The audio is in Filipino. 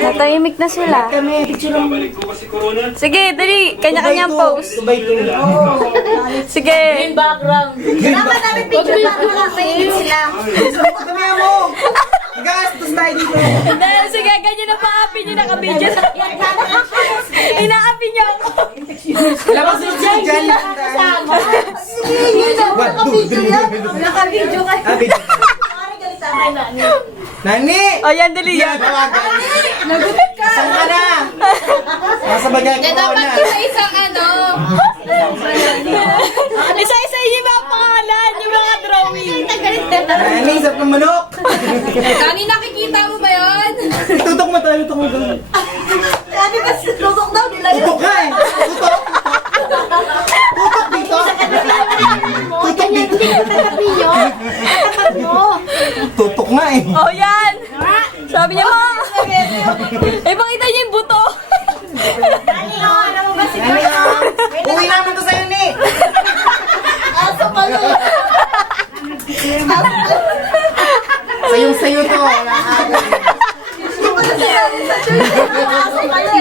Natahimik na sila. Sige, dali. Kanya-kanyang pose. Sige. Green background. Dapat namin picture para makakainin sila. Kami mo! Gastos tayo dito! Dahil, sige, ganyan ang pa-api niyo. Naka-video na. Ina-api niyo ako. Labas mo dyan! Dyan! Naka-video yan. Naka-video kayo. Nani! O, yan, dali yan. Nagulat ka. Saan ka na? Nasa bagay ko Dapat na. isa-isang Isa-isa yung mga pangalan, yung mga drawing. Nani, isap ng manok! Nani, nakikita mo ba yun? Tutok mo tayo, tutok mo tayo. Ano ba si tutok daw nila yun? Tutok ka eh! Tutok! Tutok dito! Tutok dito! Tutok nga eh! O, yan. Sabi niya, ma. Eh, pakita niyo yung buto. Ano mo ba si Kuya? Uwi namin to sa'yo ni! Aso pala. Sayong-sayo to! Wala ka. Hindi pala sinabi sa Diyos. Aso pala.